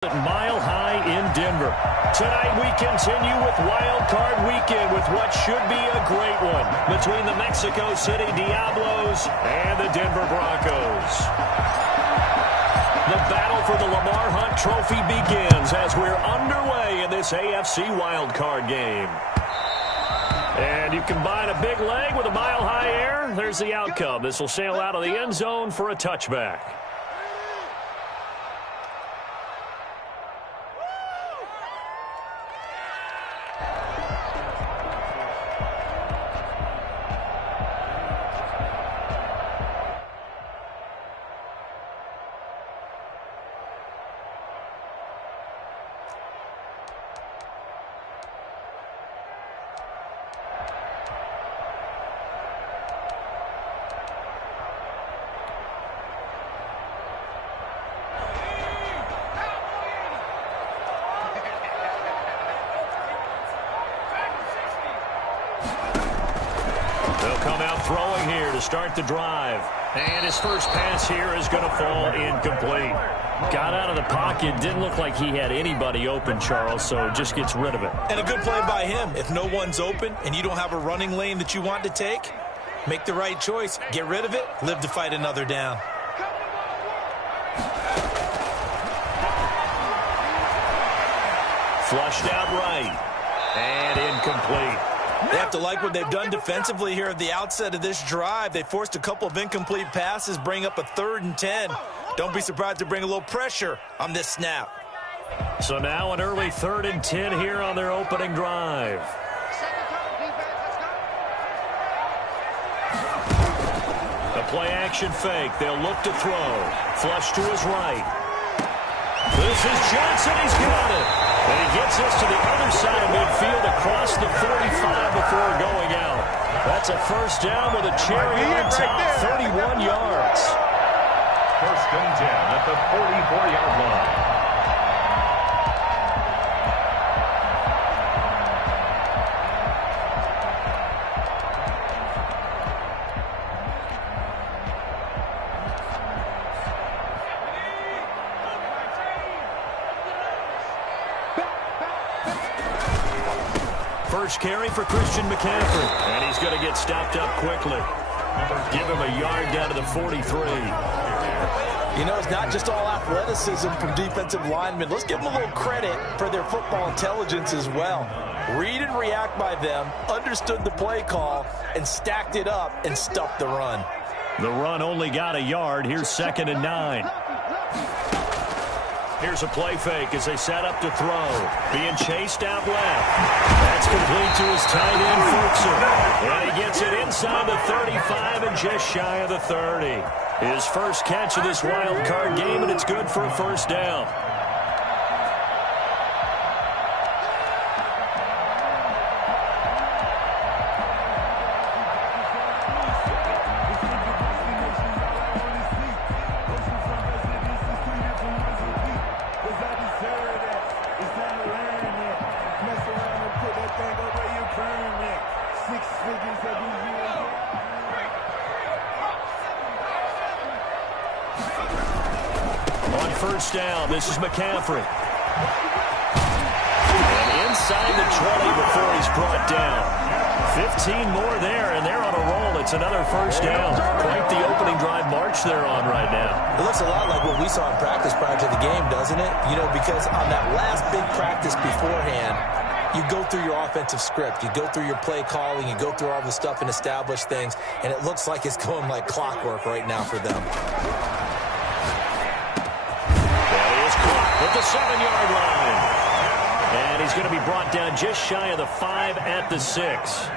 Mile High in Denver. Tonight we continue with Wild Card Weekend with what should be a great one between the Mexico City Diablos and the Denver Broncos. The battle for the Lamar Hunt Trophy begins as we're underway in this AFC Wild Card game. And you combine a big leg with a mile-high air, there's the outcome. This will sail out of the end zone for a touchback. They'll come out throwing here to start the drive. And his first pass here is going to fall incomplete. Got out of the pocket. Didn't look like he had anybody open, Charles, so just gets rid of it. And a good play by him. If no one's open and you don't have a running lane that you want to take, make the right choice. Get rid of it. Live to fight another down. Flushed out right. And incomplete. They have to like what they've done defensively here at the outset of this drive. They forced a couple of incomplete passes, bring up a 3rd and 10. Don't be surprised to bring a little pressure on this snap. So now an early 3rd and 10 here on their opening drive. A play-action fake. They'll look to throw. Flush to his right. This is Johnson. He's got it. And he gets us to the other side of midfield across the 45 before going out. That's a first down with a cherry on top, 31 yards. First and 10 at the 44-yard line. First carry for Christian McCaffrey. And he's going to get stopped up quickly. Give him a yard down to the 43. You know, it's not just all athleticism from defensive linemen. Let's give them a little credit for their football intelligence as well. Read and react by them, understood the play call, and stacked it up and stuffed the run. The run only got a yard. Here's 2nd and 9. Here's a play fake as they set up to throw. Being chased out left. That's complete to his tight end, Fuchser. And he gets it inside the 35 and just shy of the 30. His first catch of this wild card game, and it's good for a first down. On first down, this is McCaffrey. And inside the 20 before he's brought down. 15 more there, and they're on a roll. It's another first down. Quite the opening drive march they're on right now. It looks a lot like what we saw in practice prior to the game, doesn't it? You know, because on that last big practice beforehand, you go through your offensive script. You go through your play calling. You go through all the stuff and establish things. And it looks like it's going like clockwork right now for them. That is caught at the 7-yard line. And he's going to be brought down just shy of the 5 at the 6.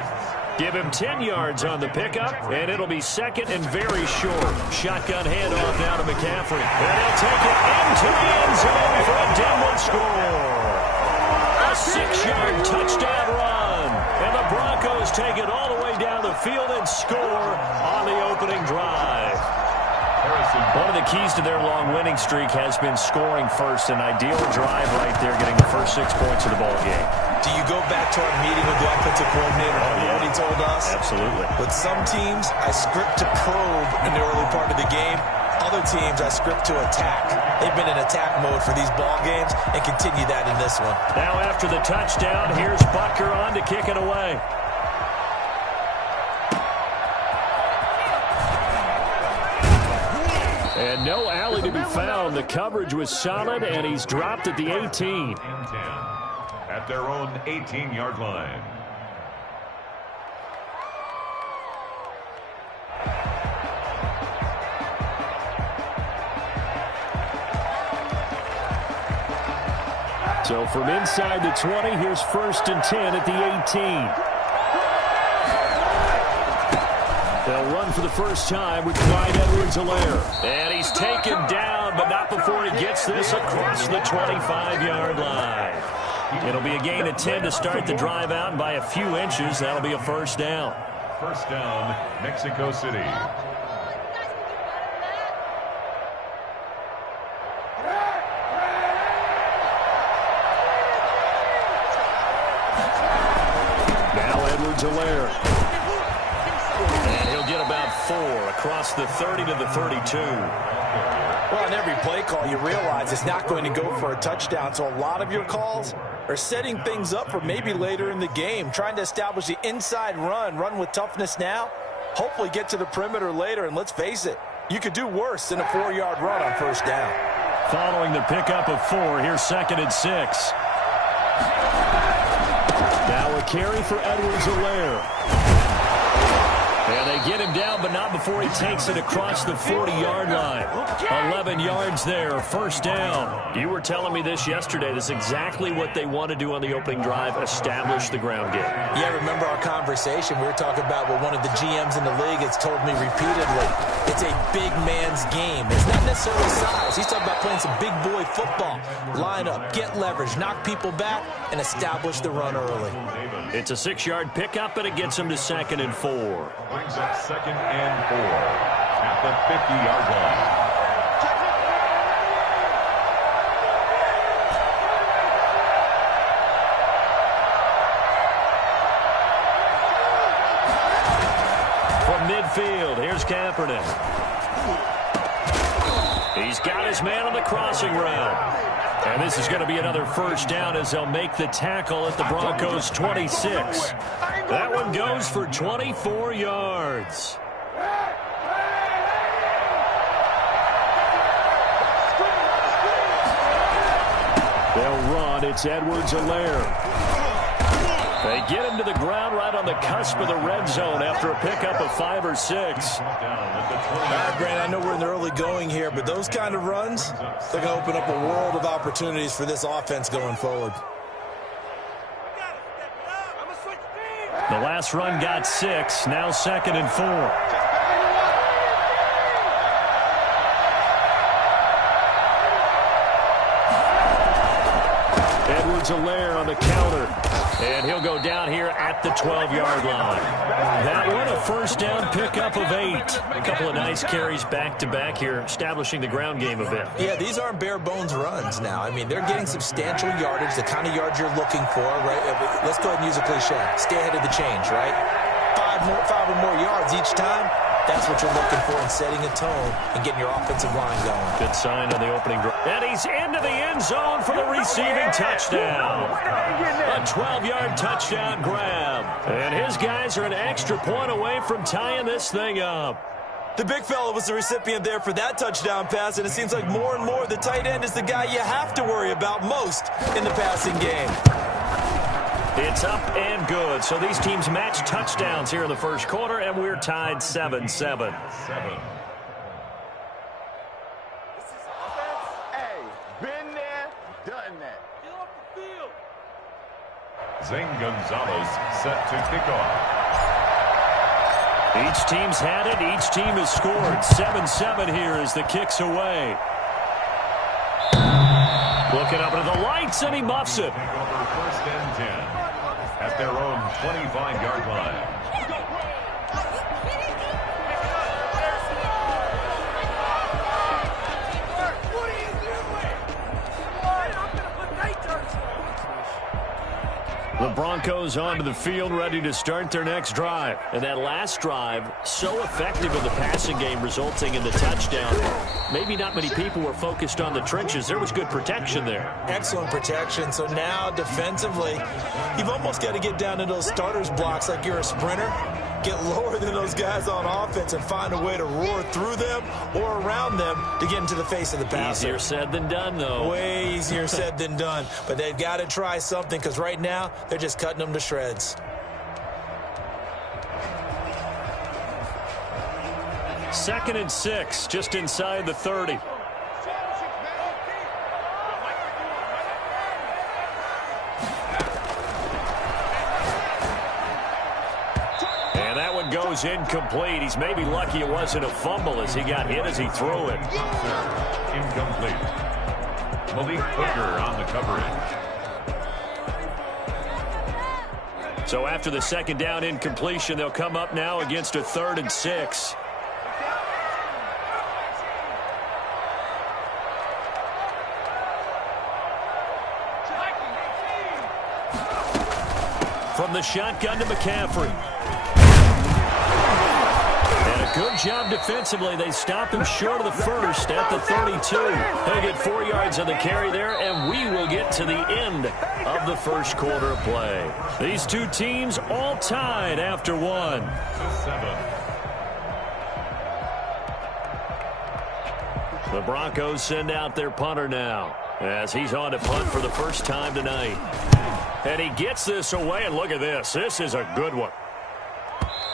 Give him 10 yards on the pickup, and it'll be 2nd and very short. Shotgun handoff now to McCaffrey. And he'll take it into the end zone for a Denver score. A 6-yard touchdown run. And the Broncos take it all the way down the field and score on the opening drive. One of the keys to their long winning streak has been scoring first. An ideal drive right there, getting the first 6 points of the ball game. Do you go back to our meeting with the offensive coordinator? What he told us? Absolutely. With some teams, I script to probe in the early part of the game. Other teams I script to attack. They've been in attack mode for these ball games and continue that in this one. Now after the touchdown, here's Butker on to kick it away. And no alley to be found. The coverage was solid, and he's dropped at the 18. At their own 18-yard line. So from inside the 20, here's 1st and 10 at the 18. They'll run for the first time with Clyde Edwards-Helaire. And he's taken down, but not before he gets this across the 25-yard line. It'll be a gain of 10 to start the drive out, and by a few inches, that'll be a first down. First down, Mexico City. Now Edwards-Helaire. And he'll get about 4 across the 30 to the 32. Well, on every play call, you realize it's not going to go for a touchdown, so a lot of your calls are setting things up for maybe later in the game, trying to establish the inside run with toughness now, hopefully get to the perimeter later, and let's face it, you could do worse than a 4-yard run on first down. Following the pickup of 4, here's 2nd and 6. Now a carry for Edwards-Helaire. And they get him down, but not before he takes it across the 40-yard line. 11 yards there, first down. You were telling me this yesterday. This is exactly what they want to do on the opening drive, establish the ground game. Yeah, remember our conversation. We were talking about what one of the GMs in the league has told me repeatedly. It's a big man's game. It's not necessarily size. He's talking about playing some big boy football. Line up, get leverage, knock people back, and establish the run early. It's a 6-yard pickup, and it gets him to 2nd and 4. Brings up 2nd and 4 at the 50-yard line. From midfield, here's Kaepernick. He's got his man on the crossing route. And this is going to be another first down as they'll make the tackle at the Broncos' 26. That one goes for 24 yards. They'll run. It's Edwards-Helaire. They get him to the ground right on the cusp of the red zone after a pickup of 5 or 6. All right, Brandon, I know we're in the early going here, but those kind of runs, they're going to open up a world of opportunities for this offense going forward. The last run got 6, now 2nd and 4. Edwards-Helaire on the counter. And he'll go down here at the 12-yard line. That one a first down pickup of 8. A couple of nice carries back-to-back here, establishing the ground game a bit. Yeah, these aren't bare-bones runs now. I mean, they're getting substantial yardage, the kind of yards you're looking for, right? Let's go ahead and use a cliche. Stay ahead of the change, right? 5 or more yards each time. That's what you're looking for in setting a tone and getting your offensive line going. Good sign on the opening drive. And he's into the end zone for the receiving touchdown. A 12-yard touchdown grab. And his guys are an extra point away from tying this thing up. The big fella was the recipient there for that touchdown pass, and it seems like more and more the tight end is the guy you have to worry about most in the passing game. It's up and good. So these teams match touchdowns here in the first quarter, and we're tied 7-7. This is offense. Hey, been there, done that. Get off the field. Zane Gonzalez set to kick off. Each team's had it. Each team has scored. 7-7 here as the kick's away. Looking up into the lights, and he muffs it. Over 1st and 10 at their own 25-yard line. The Broncos onto the field, ready to start their next drive. And that last drive, so effective in the passing game, resulting in the touchdown. Maybe not many people were focused on the trenches. There was good protection there. Excellent protection. So now, defensively, you've almost got to get down to those starters blocks like you're a sprinter. Get lower than those guys on offense and find a way to roar through them or around them to get into the face of the passer. Easier said than done, though. Way easier said than done. But they've got to try something because right now they're just cutting them to shreds. Second and 6, just inside the 30. Goes incomplete. He's maybe lucky it wasn't a fumble as he got hit as he threw it. Incomplete. Malik Hooker on the coverage. So after the second down incompletion, they'll come up now against a 3rd and 6. From the shotgun to McCaffrey. Good job defensively. They stop him short of the first at the 32. He'll get 4 yards on the carry there, and we will get to the end of the first quarter of play. These two teams all tied after 1. The Broncos send out their punter now as he's on to punt for the first time tonight. And he gets this away, and look at this. This is a good one.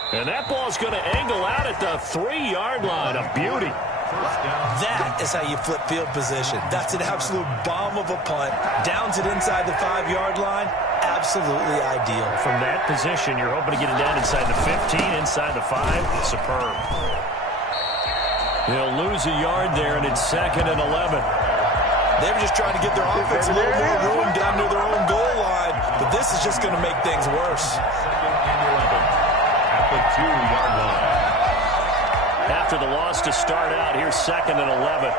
And that ball's going to angle out at the 3-yard line. A beauty. That is how you flip field position. That's an absolute bomb of a punt. Downs it inside the 5-yard line. Absolutely ideal. From that position, you're hoping to get it down inside the 15, inside the 5. Superb. They'll lose a yard there, and it's 2nd and 11. They were just trying to get their offense a little more room down near their own goal line. But this is just going to make things worse. The 2-yard line. After the loss to start out, here's 2nd and 11.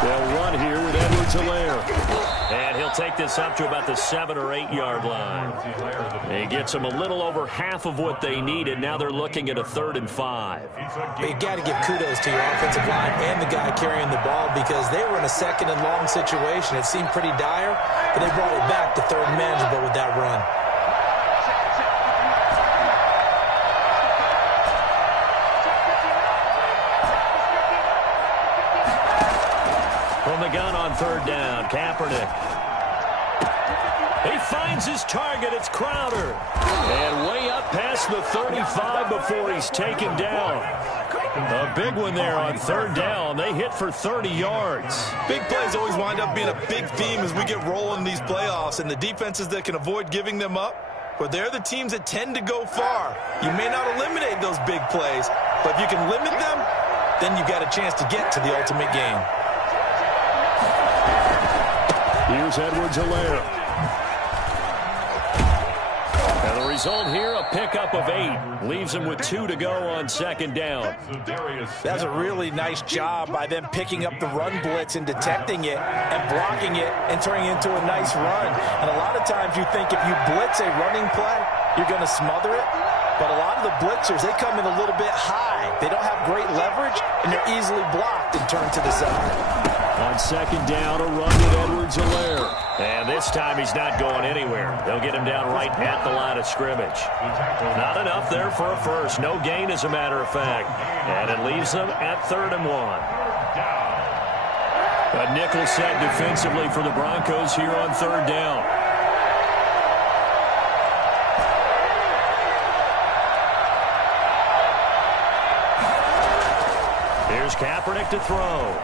They'll run here with Edwards-Helaire. And he'll take this up to about the 7 or 8 yard line. He gets them a little over half of what they needed. Now they're looking at a 3rd and 5. But you got to give kudos to your offensive line and the guy carrying the ball because they were in a 2nd and long situation. It seemed pretty dire, but they brought it back to 3rd and manageable with that run. From the gun on 3rd down, Kaepernick. He finds his target. It's Crowder. And way up past the 35 before he's taken down. A big one there on 3rd down. They hit for 30 yards. Big plays always wind up being a big theme as we get rolling in these playoffs. And the defenses that can avoid giving them up, but they're the teams that tend to go far. You may not eliminate those big plays, but if you can limit them, then you've got a chance to get to the ultimate game. Here's Edwards-Helaire. And the result here, a pickup of 8. Leaves him with 2 to go on 2nd down. That's a really nice job by them picking up the run blitz and detecting it and blocking it and turning it into a nice run. And a lot of times you think if you blitz a running play, you're going to smother it. But a lot of the blitzers, they come in a little bit high. They don't have great leverage, and they're easily blocked and turned to the side. On 2nd down, a run with Edwards-Helaire. And this time he's not going anywhere. They'll get him down right at the line of scrimmage. Not enough there for a first. No gain, as a matter of fact. And it leaves them at 3rd and 1. A nickel set defensively for the Broncos here on 3rd down. Here's Kaepernick to throw.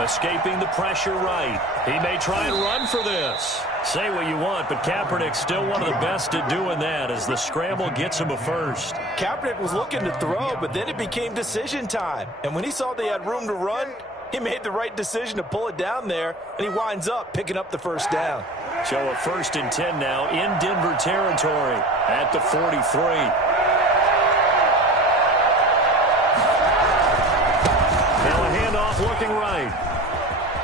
Escaping the pressure right. He may try and run for this. Say what you want, but Kaepernick's still one of the best at doing that as the scramble gets him a first. Kaepernick was looking to throw, but then it became decision time. And when he saw they had room to run, he made the right decision to pull it down there, and he winds up picking up the first down. So a 1st and 10 now in Denver territory at the 43. Looking right.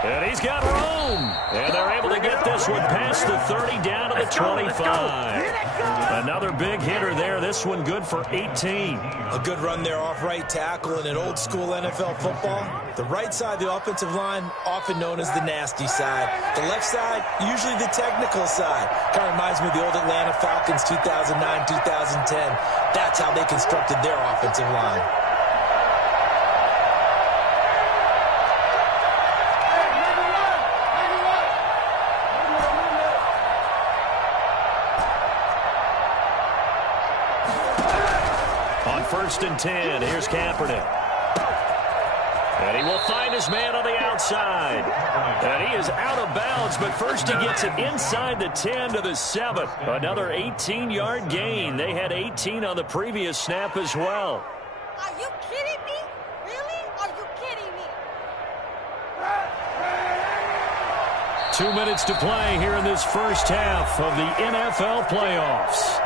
And he's got room. And they're able to get this one past the 30 down to the 25. Another big hitter there. This one good for 18. A good run there off right tackle in an old school NFL football. The right side of the offensive line, often known as the nasty side. The left side, usually the technical side. Kind of reminds me of the old Atlanta Falcons 2009, 2010. That's how they constructed their offensive line. On 1st and 10, here's Kaepernick. And he will find his man on the outside. And he is out of bounds, but first he gets it inside the 10 to the 7. Another 18-yard gain. They had 18 on the previous snap as well. Are you kidding me? Really? Are you kidding me? 2 minutes to play here in this first half of the NFL playoffs.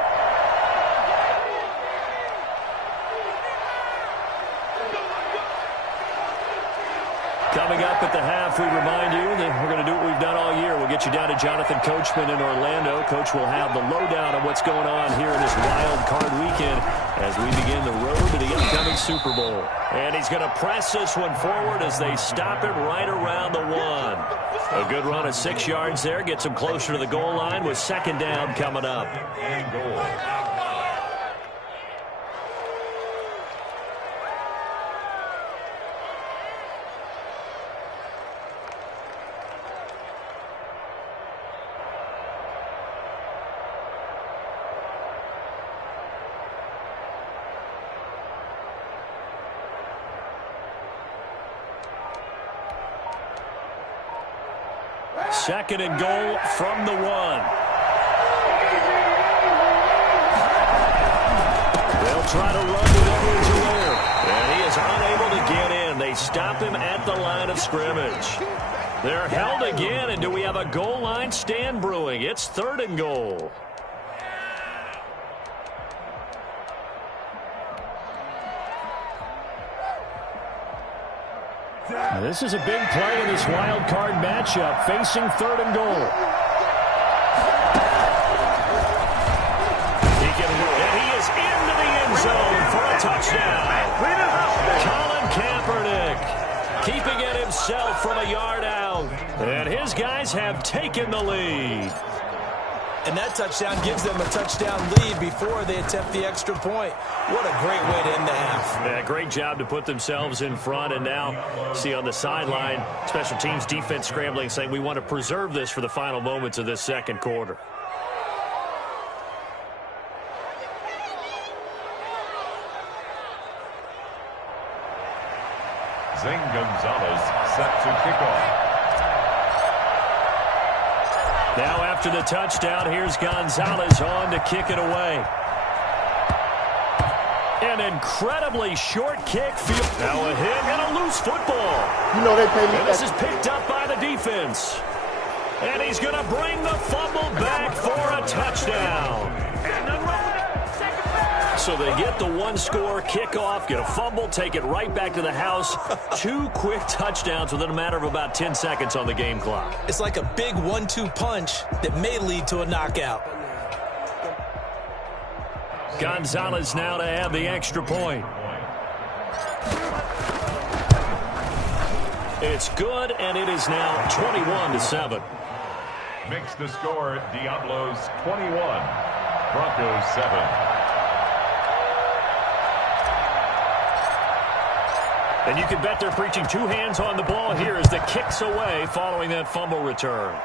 Coming up at the half, we remind you that we're going to do what we've done all year. We'll get you down to Jonathan Coachman in Orlando. Coach will have the lowdown on what's going on here in this wild card weekend as we begin the road to the upcoming Super Bowl. And he's going to press this one forward as they stop him right around the 1. A good run of 6 yards there. Gets him closer to the goal line with 2nd down coming up. And goal. Second and goal from the 1. They'll try to run with Edwards away. And he is unable to get in. They stop him at the line of scrimmage. They're held again, and do we have a goal line stand brewing? It's 3rd and goal. This is a big play in this wild card matchup, facing 3rd and goal. And he is into the end zone for a touchdown. Colin Kaepernick keeping it himself from a yard out. And his guys have taken the lead. And that touchdown gives them a touchdown lead before they attempt the extra point. What a great way to end the half. Yeah, great job to put themselves in front. And now, see on the sideline, special teams defense scrambling, saying we want to preserve this for the final moments of this second quarter. Zane Gonzalez set to kick off. Now after the touchdown, here's Gonzalez on to kick it away. An incredibly short kick. Now a hit and a loose football. You know they pay me. And this is picked up by the defense. And he's going to bring the fumble back for a touchdown. So they get the 1-score kickoff, get a fumble, take it right back to the house. 2 quick touchdowns within a matter of about 10 seconds on the game clock. It's like a big 1-2 punch that may lead to a knockout. Gonzalez now to have the extra point. It's good, and it is now 21-7. Makes the score Diablos 21, Broncos 7. And you can bet they're preaching 2 hands on the ball here as the kick's away following that fumble return.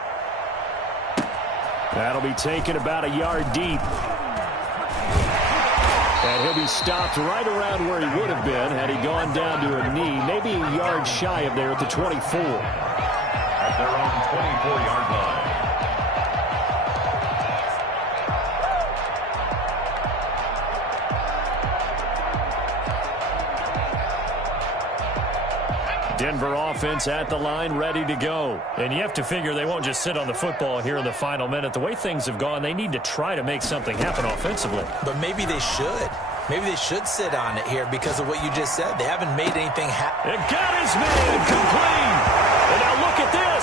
That'll be taken about a yard deep. And he'll be stopped right around where he would have been had he gone down to a knee, maybe a yard shy of there at the 24. At their own 24-yard line. Denver offense at the line, ready to go. And you have to figure they won't just sit on the football here in the final minute. The way things have gone, they need to try to make something happen offensively. But maybe they should. Maybe they should sit on it here because of what you just said. They haven't made anything happen. It got his man complete. And now look at this.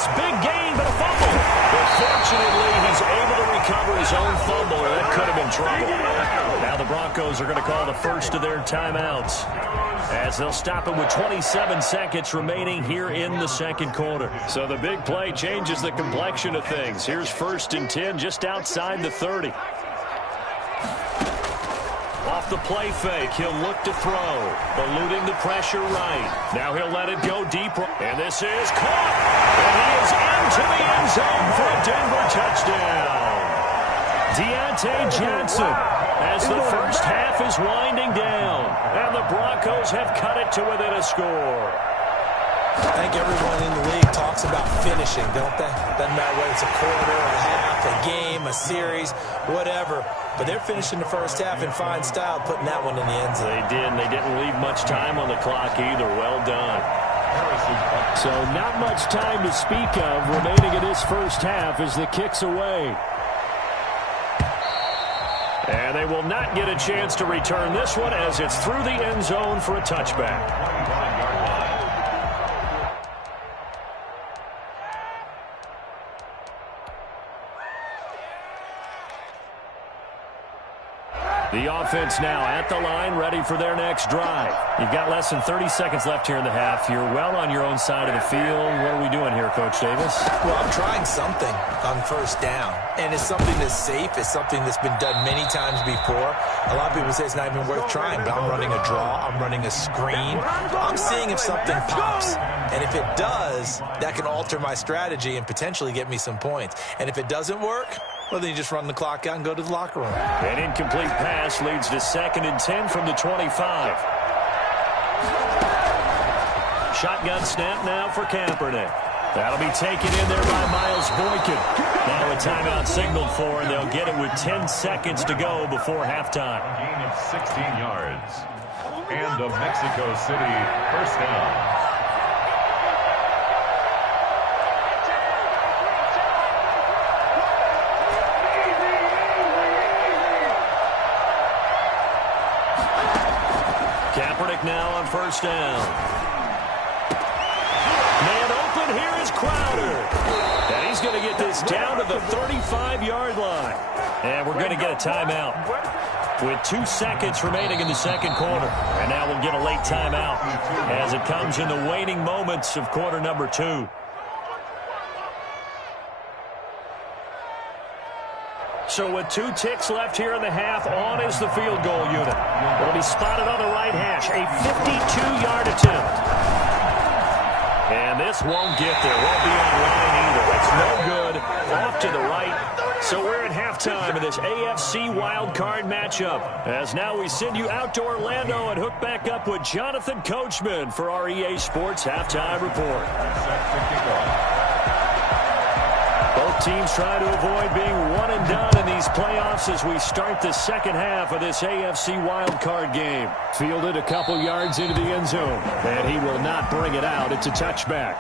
zone fumble, or that could have been trouble. Now the Broncos are going to call the first of their timeouts, as they'll stop it with 27 seconds remaining here in the second quarter. So the big play changes the complexion of things. Here's 1st and 10 just outside the 30. Off the play fake, he'll look to throw, eluding the pressure right. Now he'll let it go deep, and this is caught, and he is into the end zone for a Denver touchdown. Deontay Johnson, as the first half is winding down, and the Broncos have cut it to within a score. I think everyone in the league talks about finishing, don't they? Doesn't matter whether it's a quarter, a half, a game, a series, whatever. But they're finishing the first half in fine style, putting that one in the end zone. They did, and they didn't leave much time on the clock either. Well done. So not much time to speak of remaining in this first half as the kick's away. And they will not get a chance to return this one as it's through the end zone for a touchback. 25-yard line. The offense now at the line, ready for their next drive. You've got less than 30 seconds left here in the half. You're well on your own side of the field. What are we doing here, Coach Davis? Well, I'm trying something on first down, and it's something that's safe. It's something that's been done many times before. A lot of people say it's not even worth trying, but I'm running a draw. I'm running a screen. I'm seeing if something pops, and if it does, that can alter my strategy and potentially get me some points. And if it doesn't work, well, then you just run the clock out and go to the locker room. An incomplete pass leads to 2nd and 10 from the 25. Shotgun snap now for Kaepernick. That'll be taken in there by Miles Boykin. Now a timeout signaled for, and they'll get it with 10 seconds to go before halftime. Gain of 16 yards. And a Mexico City first down. Kaepernick now on first down. Man open, here is Crowder. And he's going to get this down to the 35-yard line. And we're going to get a timeout with 2 seconds remaining in the second quarter. And now we'll get a late timeout as it comes in the waning moments of quarter number 2. So with 2 ticks left here in the half, on is the field goal unit. It'll be spotted on the right hash, a 52-yard attempt. And this won't get there, won't be on line either. It's no good, off to the right. So we're at halftime in this AFC wildcard matchup. As now we send you out to Orlando and hook back up with Jonathan Coachman for our EA Sports Halftime Report. Both teams trying to avoid being one and done in these playoffs as we start the second half of this AFC wildcard game. Fielded a couple yards into the end zone, and he will not bring it out. It's a touchback.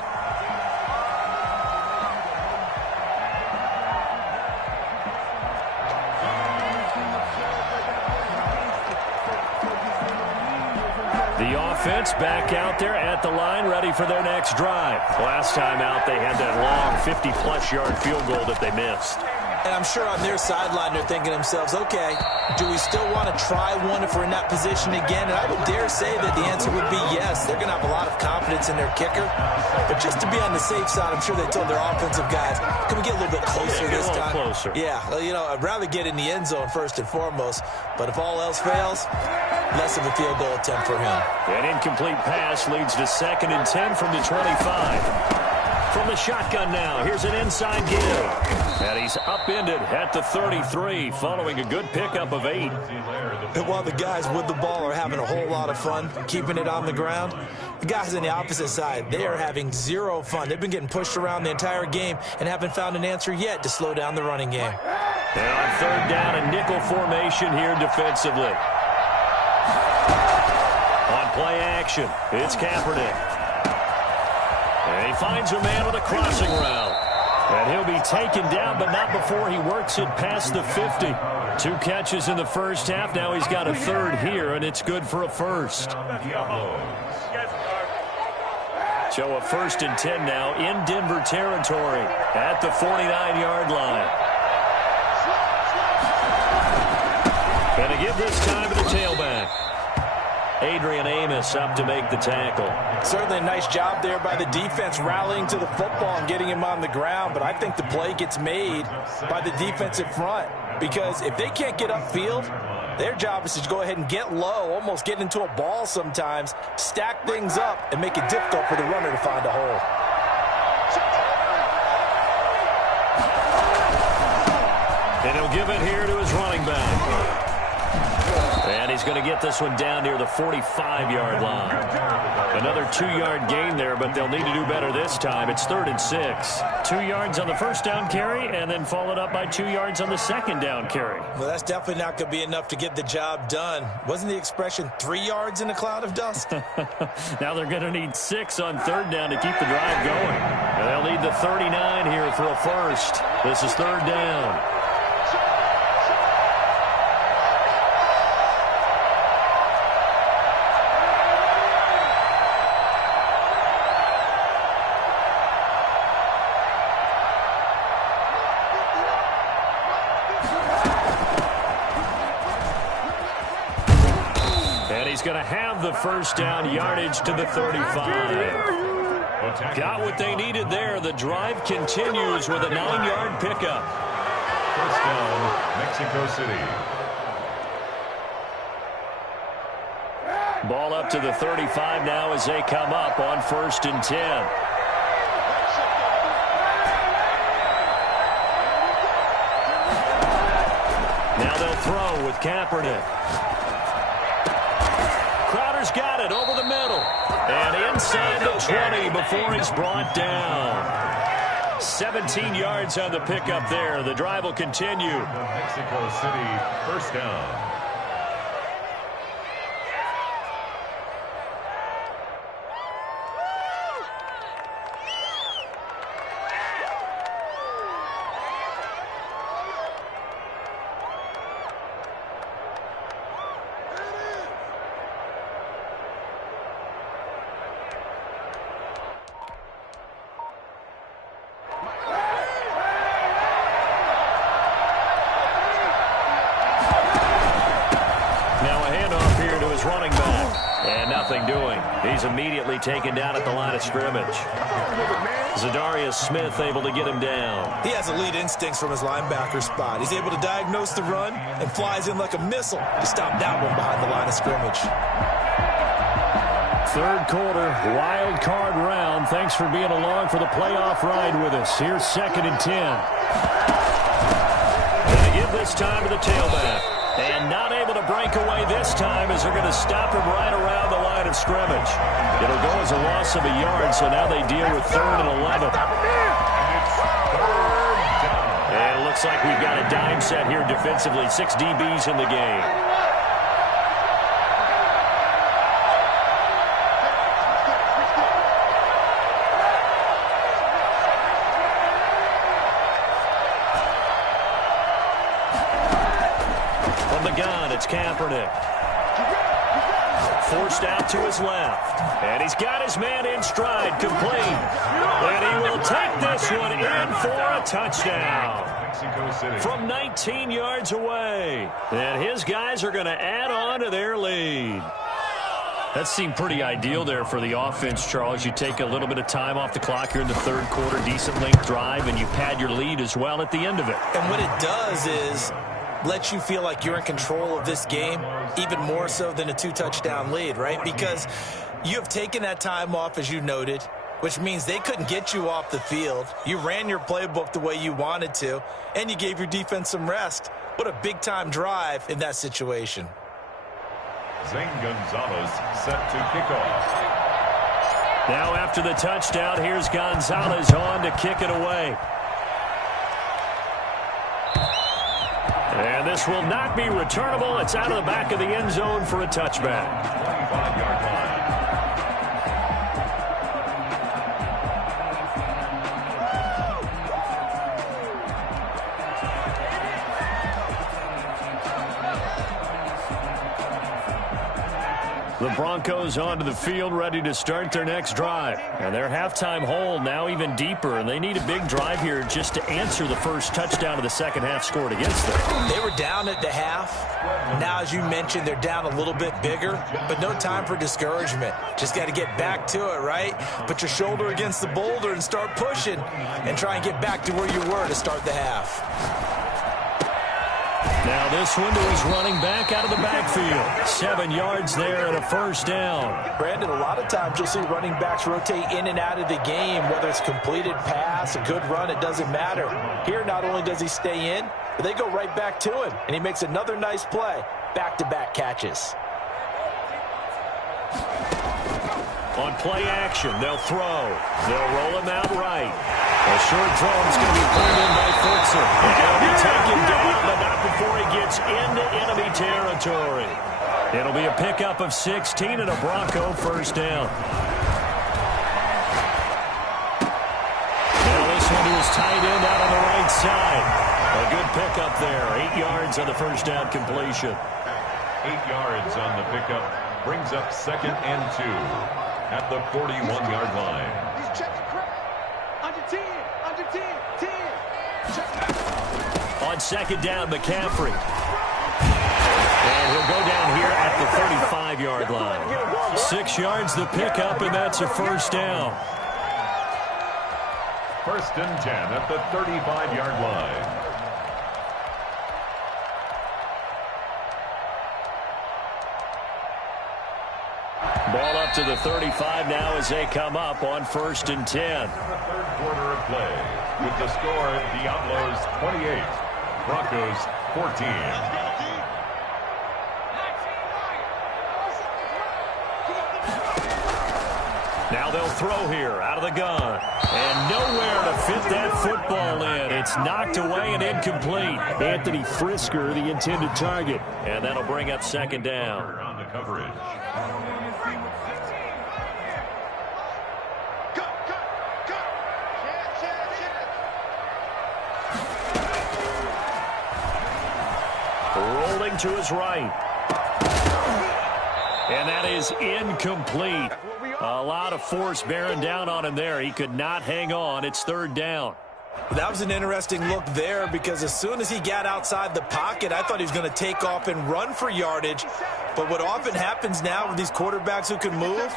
The offense back out there at the line, ready for their next drive. Last time out, they had that long 50-plus yard field goal that they missed. And I'm sure on their sideline they're thinking to themselves, okay, do we still want to try one if we're in that position again? And I would dare say that the answer would be yes. They're going to have a lot of confidence in their kicker. But just to be on the safe side, I'm sure they told their offensive guys, can we get a little bit closer this time? Closer. Yeah, well, you know, I'd rather get in the end zone first and foremost. But if all else fails, less of a field goal attempt for him. An incomplete pass leads to 2nd and 10 from the 25. From the shotgun now, here's an inside give. And he's upended at the 33 following a good pickup of 8. And while the guys with the ball are having a whole lot of fun keeping it on the ground, the guys on the opposite side, they are having zero fun. They've been getting pushed around the entire game and haven't found an answer yet to slow down the running game. And on 3rd down, a nickel formation here defensively. On play action, it's Kaepernick. And he finds a man with a crossing route. And he'll be taken down, but not before he works it past the 50. 2 catches in the first half. Now he's got a 3rd here, and it's good for a first. So a 1st and 10 now in Denver territory at the 49-yard line. And to give this time to the tailback. Adrian Amos up to make the tackle. Certainly a nice job there by the defense rallying to the football and getting him on the ground, but I think the play gets made by the defensive front because if they can't get upfield, their job is to go ahead and get low, almost get into a ball sometimes, stack things up, and make it difficult for the runner to find a hole. And he'll give it here to his running back. And he's going to get this one down near the 45-yard line. Another 2-yard gain there, but they'll need to do better this time. It's 3rd and 6. 2 yards on the first down carry, and then followed up by 2 yards on the second down carry. Well, that's definitely not going to be enough to get the job done. Wasn't the expression 3 yards in a cloud of dust? Now they're going to need 6 on 3rd down to keep the drive going. And they'll need the 39 here for a first. This is 3rd down. He's going to have the first down yardage to the 35. Got what they needed there. The drive continues with a 9-yard pickup. First down, Mexico City. Ball up to the 35 now as they come up on 1st and 10. Now they'll throw with Kaepernick. Crowder's got it over the middle. And inside the 20 before he's brought down. 17 yards on the pickup there. The drive will continue. Mexico City, first down. He's immediately taken down at the line of scrimmage. Zadarius Smith able to get him down. He has elite instincts from his linebacker spot. He's able to diagnose the run and flies in like a missile to stop that one behind the line of scrimmage. 3rd quarter, wild card round. Thanks for being along for the playoff ride with us. Here's 2nd and 10. And to give this time to the tailback. And not able to break away this time as they're going to stop him right around the line of scrimmage. It'll go as a loss of a yard, so now they deal with 3rd and 11. And it looks like we've got a dime set here defensively. 6 DBs in the game. It's Kaepernick. Forced out to his left. And he's got his man in stride, complete. And he will take this one in for a touchdown. From 19 yards away. And his guys are going to add on to their lead. That seemed pretty ideal there for the offense, Charles. You take a little bit of time off the clock here in the 3rd quarter, decent length drive, and you pad your lead as well at the end of it. And what it does is lets you feel like you're in control of this game, even more so than a 2-touchdown lead, right? Because you have taken that time off, as you noted, which means they couldn't get you off the field. You ran your playbook the way you wanted to, and you gave your defense some rest. What a big-time drive in that situation. Zane Gonzalez set to kick off. Now after the touchdown, here's Gonzalez on to kick it away. And this will not be returnable. It's out of the back of the end zone for a touchback. 25-yard line. The Broncos onto the field, ready to start their next drive. And their halftime hole now even deeper, and they need a big drive here just to answer the first touchdown of the second half scored against them. They were down at the half. Now, as you mentioned, they're down a little bit bigger, but no time for discouragement. Just got to get back to it, right? Put your shoulder against the boulder and start pushing and try and get back to where you were to start the half. Now this one to his running back out of the backfield. 7 yards there and a first down. Brandon, a lot of times you'll see running backs rotate in and out of the game, whether it's completed pass, a good run, it doesn't matter. Here, not only does he stay in, but they go right back to him, and he makes another nice play. Back-to-back catches. On play action, they'll throw. They'll roll him out right. A short throw is going to be pulled in by Fultzer. And he'll be taken down, but not before he gets into enemy territory. It'll be a pickup of 16 and a Bronco first down. Now this one to his tight end out on the right side. A good pickup there. 8 yards on the first down completion. 8 yards on the pickup. Brings up 2nd and 2 at the 41-yard line. He's checking crap. Under 10. Under 10. 10. On second down, McCaffrey. And he'll go down here at the 35-yard line. 6 yards the pickup, and that's a first down. 1st and 10 at the 35-yard line. Ball up to the 35 now as they come up on 1st and 10. The third quarter of play with the score Diablos 28, Broncos 14. Now they'll throw here out of the gun. And nowhere to fit that football in. It's knocked away and incomplete. Anthony Frisker, the intended target. And that'll bring up 2nd down. On the coverage. Rolling to his right. And that is incomplete. A lot of force bearing down on him there. He could not hang on. It's 3rd down. That was an interesting look there because as soon as he got outside the pocket, I thought he was going to take off and run for yardage. But what often happens now with these quarterbacks who can move,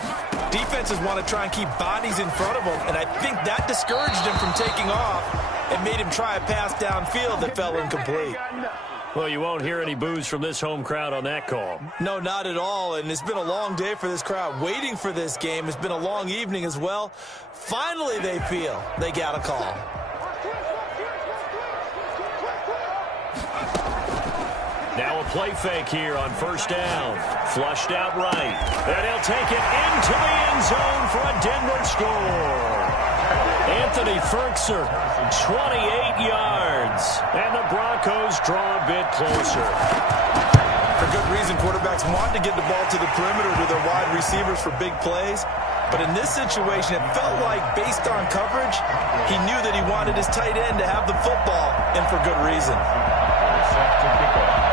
defenses want to try and keep bodies in front of them. And I think that discouraged him from taking off and made him try a pass downfield that fell incomplete. Well, you won't hear any boos from this home crowd on that call. No, not at all. And it's been a long day for this crowd waiting for this game. It's been a long evening as well. Finally, they feel they got a call. Now a play fake here on 1st down. Flushed out right. And he'll take it into the end zone for a Denver score. Anthony Fultzer, 28 yards. And the Broncos draw a bit closer. For good reason, quarterbacks want to get the ball to the perimeter to their wide receivers for big plays. But in this situation, it felt like, based on coverage, he knew that he wanted his tight end to have the football, and for good reason.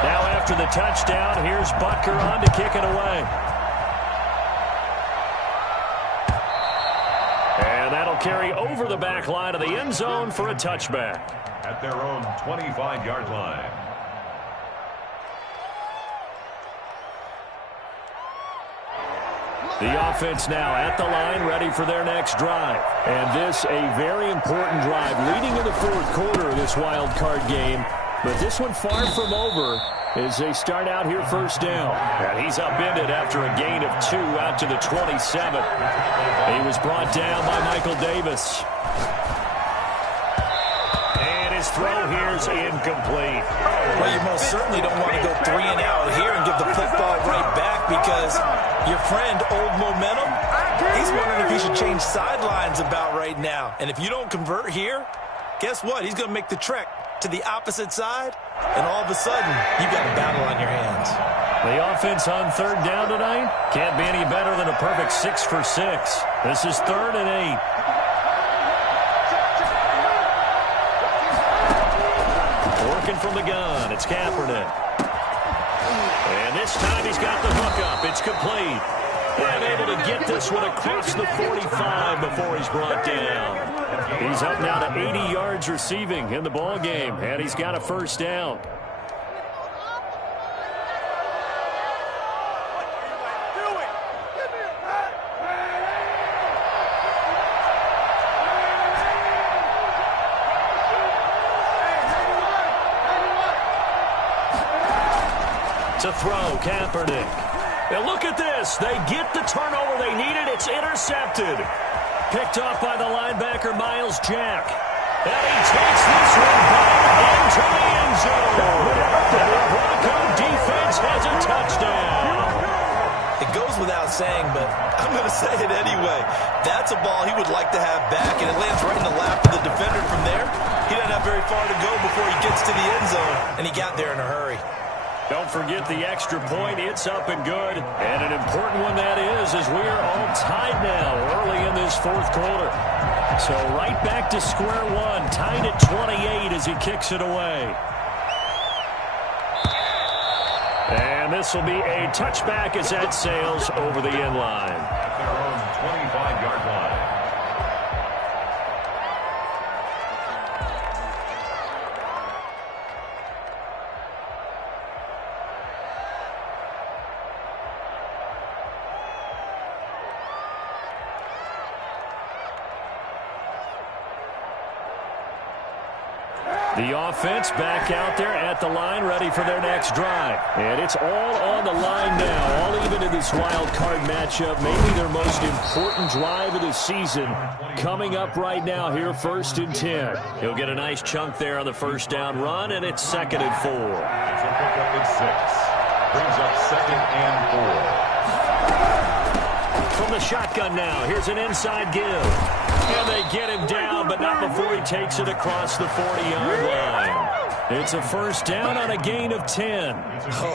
Now after the touchdown, here's Butker on to kick it away. And that'll carry over the back line of the end zone for a touchback. At their own 25-yard line. The offense now at the line, ready for their next drive. And this a very important drive leading in the 4th quarter of this wild card game. But this one far from over as they start out here 1st down. And he's upended after a gain of 2 out to the 27. He was brought down by Michael Davis. And his throw here is incomplete. Well, you most certainly don't want to go 3 and out here and give the football right back because your friend, Old Momentum, he's wondering if he should change sidelines about right now. And if you don't convert here, guess what? He's going to make the trek to the opposite side, and all of a sudden, you've got a battle on your hands. The offense on 3rd down tonight can't be any better than a perfect 6 for 6. This is 3rd and 8. Working from the gun, it's Kaepernick. And And this time he's got the hook up. It's complete. And able to get this one across the 45 before he's brought down. He's up now to 80 yards receiving in the ball game, and he's got a first down. To throw, Kaepernick. And look at this. They get the turnover they needed. It's intercepted. Picked off by the linebacker, Miles Jack. And he takes this one back into the end zone. And the Bronco defense has a touchdown. It goes without saying, but I'm going to say it anyway. That's a ball he would like to have back, and it lands right in the lap of the defender from there. He doesn't have very far to go before he gets to the end zone, and he got there in a hurry. Don't forget the extra point. It's up and good. And an important one that is, as we are all tied now early in this fourth quarter. So right back to square one, tied at 28 as he kicks it away. And this will be a touchback as that sails over the end line. At their own 25-yard line. The offense back out there at the line, ready for their next drive. And it's all on the line now, all even in this wild card matchup. Maybe their most important drive of the season coming up right now here, 1st and 10. He'll get a nice chunk there on the first down run, and it's 2nd and 4. It's a pickup at 6. Brings up 2nd and 4. From the shotgun now, here's an inside give. And they get him down, but not before he takes it across the 40-yard line. It's a first down on a gain of 10.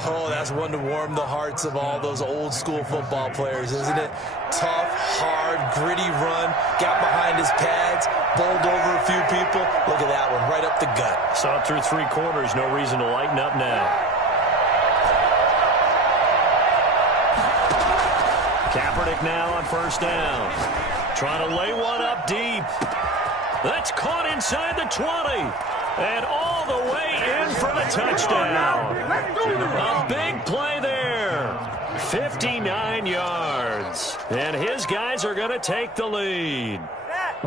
Oh, that's one to warm the hearts of all those old-school football players, isn't it? Tough, hard, gritty run, got behind his pads, bowled over a few people. Look at that one, right up the gut. Saw it through 3 quarters, no reason to lighten up now. Kaepernick now on first down. Trying to lay one up deep. That's caught inside the 20. And all the way in for the touchdown. A big play there. 59 yards. And his guys are going to take the lead.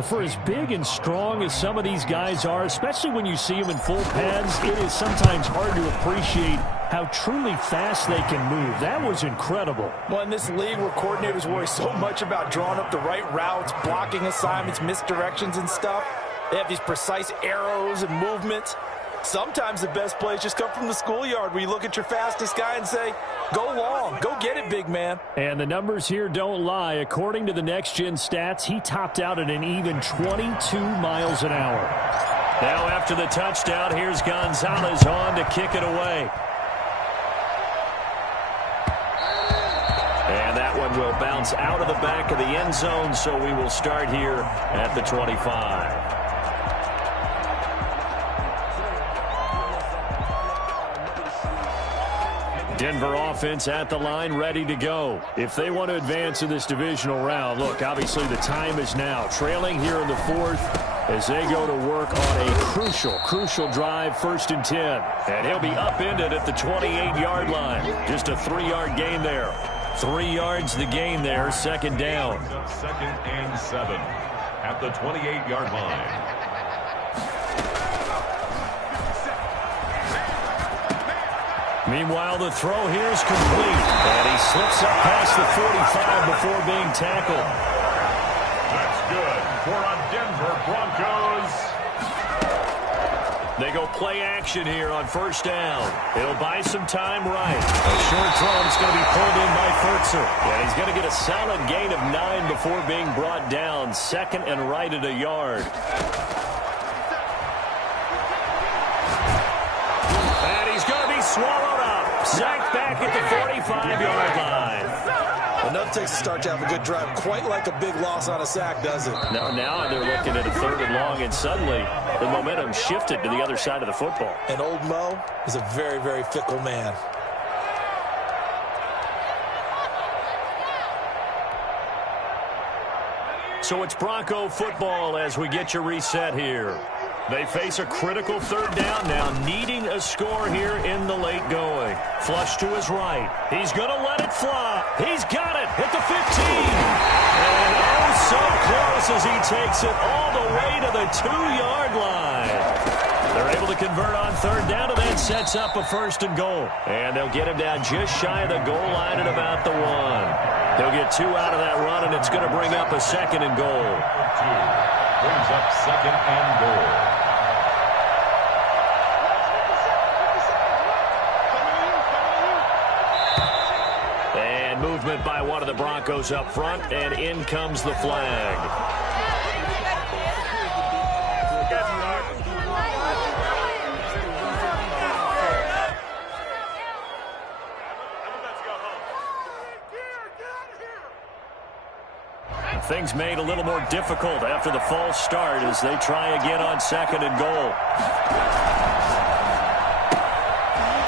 For as big and strong as some of these guys are, especially when you see them in full pads, it is sometimes hard to appreciate how truly fast they can move. That was incredible. Well, in this league where coordinators worry so much about drawing up the right routes, blocking assignments, misdirections and stuff, they have these precise arrows and movements. Sometimes the best plays just come from the schoolyard where you look at your fastest guy and say, go long, go get it, big man. And the numbers here don't lie. According to the Next Gen stats, he topped out at an even 22 miles an hour. Now after the touchdown, here's Gonzalez on to kick it away. And that one will bounce out of the back of the end zone, so we will start here at the 25. Denver offense at the line, ready to go. If they want to advance in this divisional round, look, obviously the time is now. Trailing here in the 4th as they go to work on a crucial drive, 1st and 10. And he'll be upended at the 28-yard line. Just a 3-yard gain there. 3 yards the gain there, 2nd down. 2nd and 7 at the 28-yard line. Meanwhile, the throw here is complete. And he slips up past the 45 before being tackled. That's good for a Denver Broncos. They go play action here on 1st down. It'll buy some time right. A short throw, and it's going to be pulled in by Furtzer. And he's going to get a solid gain of 9 before being brought down. 2nd and right at a yard. And he's going to be swallowed up. Sacked back at the 45-yard line. Enough takes to start to have a good drive. Quite like a big loss on a sack, does it? Now they're looking at a 3rd and long, and suddenly the momentum shifted to the other side of the football. And old Mo is a very, very fickle man. So it's Bronco football as we get you reset here. They face a critical third down now, needing a score here in the late going. Flush to his right. He's going to let it fly. He's got it at the 15. And oh, so close as he takes it all the way to the 2-yard line. They're able to convert on third down and then sets up a first and goal. And they'll get him down just shy of the goal line at about the 1. They'll get 2 out of that run, and it's going to bring up a second and goal. 2 brings up second and goal. And movement by one of the Broncos up front, and in comes the flag. Things made a little more difficult after the false start as they try again on second and goal.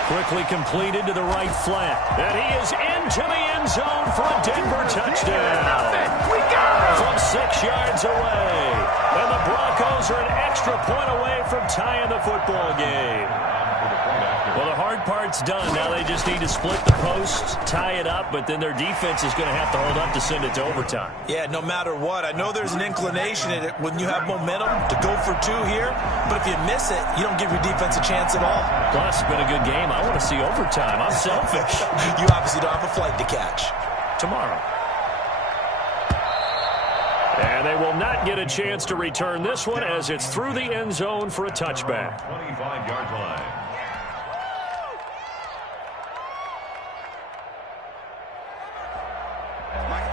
Quickly completed to the right flat. And he is into the end zone for a Denver touchdown. From 6 yards away. And the Broncos are an extra point away from tying the football game. Well, the hard part's done. Now they just need to split the posts, tie it up, but then their defense is going to have to hold up to send it to overtime. Yeah, no matter what. I know there's an inclination in it when you have momentum to go for 2 here, but if you miss it, you don't give your defense a chance at all. Plus, it's been a good game. I want to see overtime. I'm selfish. You obviously don't have a flight to catch. Tomorrow. And they will not get a chance to return this one as it's through the end zone for a touchback. 25-yard line.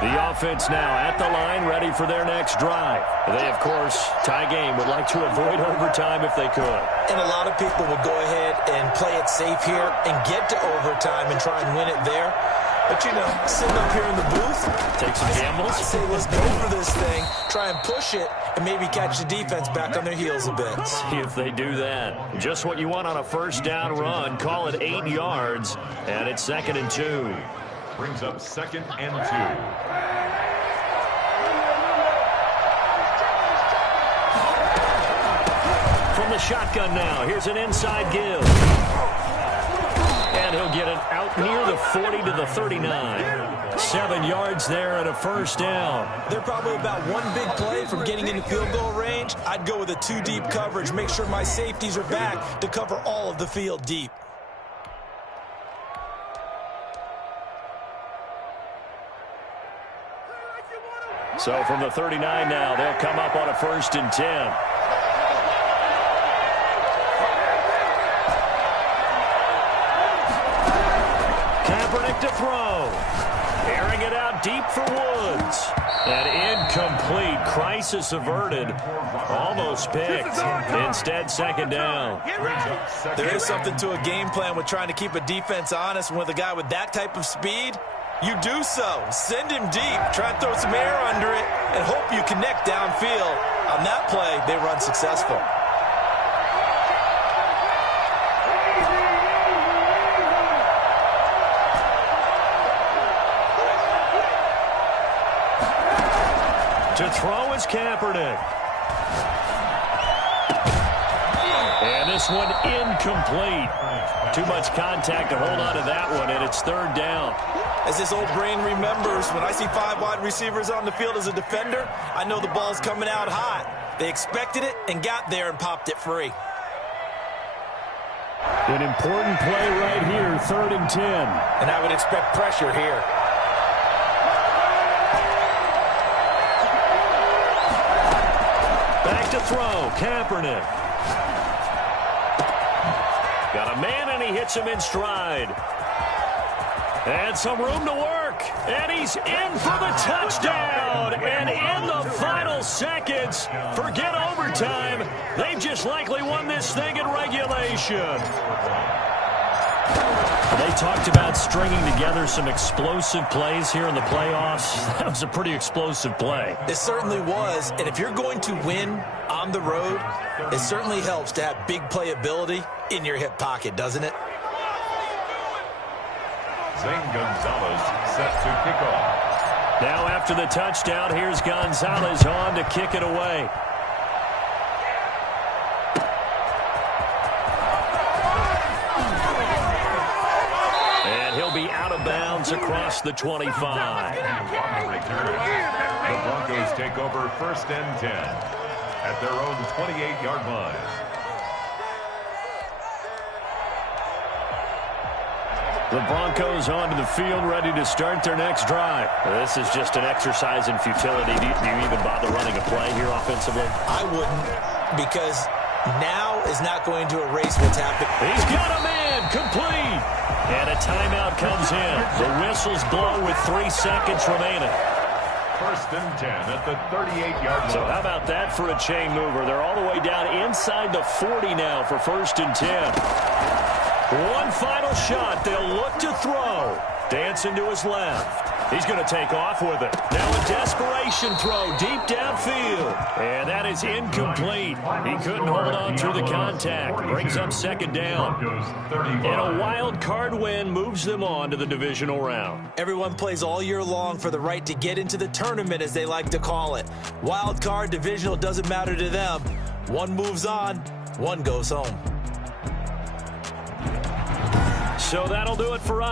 The offense now at the line, ready for their next drive. They, of course, tie game, would like to avoid overtime if they could. And a lot of people would go ahead and play it safe here and get to overtime and try and win it there. But, you know, sitting up here in the booth, take some gambles. I say let's go for this thing, try and push it, and maybe catch the defense back on their heels a bit. See if they do that. Just what you want on a first down run. Call it 8 yards, and it's second and 2. Brings up second and 2. From the shotgun now, here's an inside give. And he'll get it out near the 40 to the 39. 7 yards there and a first down. They're probably about one big play from getting into field goal range. I'd go with a 2 deep coverage, make sure my safeties are back to cover all of the field deep. So from the 39 now, they'll come up on a first and 10. Kaepernick to throw. Airing it out deep for Woods. And incomplete. Crisis averted. Almost picked. Instead, second down. There is something to a game plan with trying to keep a defense honest. With a guy with that type of speed, you do so. Send him deep. Try and throw some air under it and hope you connect downfield. On that play, they run successful. To throw is Kaepernick. And this one incomplete. Too much contact to hold on to that one, and it's third down. As this old brain remembers, when I see 5 wide receivers on the field as a defender, I know the ball's coming out hot. They expected it and got there and popped it free. An important play right here, third and 10. And I would expect pressure here. Back to throw, Kaepernick. Got a man, and he hits him in stride. And some room to work. And he's in for the touchdown. And in the final seconds, forget overtime. They've just likely won this thing in regulation. They talked about stringing together some explosive plays here in the playoffs. That was a pretty explosive play. It certainly was. And if you're going to win on the road, it certainly helps to have big playability in your hip pocket, doesn't it? Zane Gonzalez set to kick off. Now after the touchdown, here's Gonzalez on to kick it away. And he'll be out of bounds across the 25. On the return, the Broncos take over 1st and 10 at their own 28-yard line. The Broncos onto the field, ready to start their next drive. This is just an exercise in futility. Do you even bother running a play here offensively? I wouldn't, because now is not going to erase what's happened. He's got a man, complete. And a timeout comes in. The whistles blow with 3 seconds remaining. 1st and 10 at the 38-yard line. So how about that for a chain mover? They're all the way down inside the 40 now for 1st and 10. One final shot. They'll look to throw. Dancing to his left. He's going to take off with it. Now a desperation throw deep downfield. And that is incomplete. He couldn't hold on through the contact. Brings up 2nd down. And a wild card win moves them on to the divisional round. Everyone plays all year long for the right to get into the tournament, as they like to call it. Wild card, divisional, doesn't matter to them. One moves on, one goes home. So that'll do it for us.